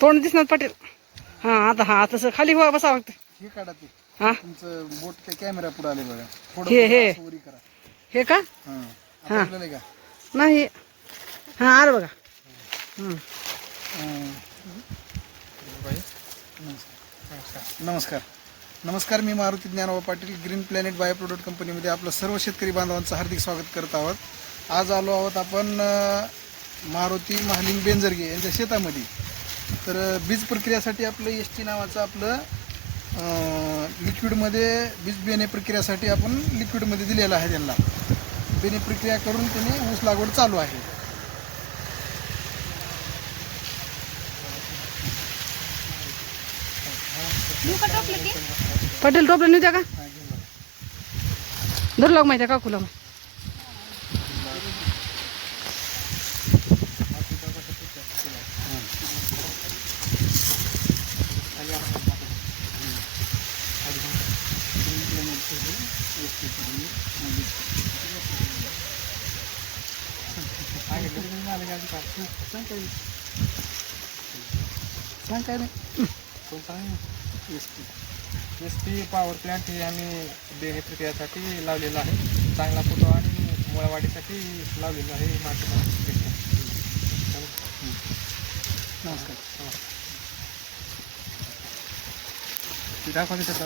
तोंड दिसणार पाटील. हा आता हा तसं खाली व्हा बसा वाटतं. हे काढा ते हा तुमचं बोट ते कॅमेरा पुढे आले बघा. थोडं हे हे असं वरी करा. हे का हां आता ऐकलं का? नाही. हा आलं बघा. नमस्कार नमस्कार. मी Maruti Dnyanoba Patil, green planet bio product कंपनीमध्ये आपलं सर्व शेतकरी बांधवांचं हार्दिक स्वागत करत आहोत. आज आलो आहोत आपण मारुती महालिंग बेंजरगे यांच्या शेतामध्ये. तर बीज प्रक्रियासाठी आपलं एस टी नावाचं आपलं लिक्विडमध्ये बीज बेणे प्रक्रियासाठी आपण लिक्विडमध्ये दिलेलं आहे. त्यांना बेणे प्रक्रिया करून त्यांनी ऊस लागवड चालू आहे. पाटील टोपलं नेऊ द्या का? धरू लाग माहिती का कुला. सांग काय नाही. एस टी पॉवर प्लॅन्ट हे आम्ही बेणे प्रक्रियासाठी लावलेलं आहे. चांगला फोटो आणि मुळावाढीसाठी लावलेलं आहे. नमस्कार. दाखवा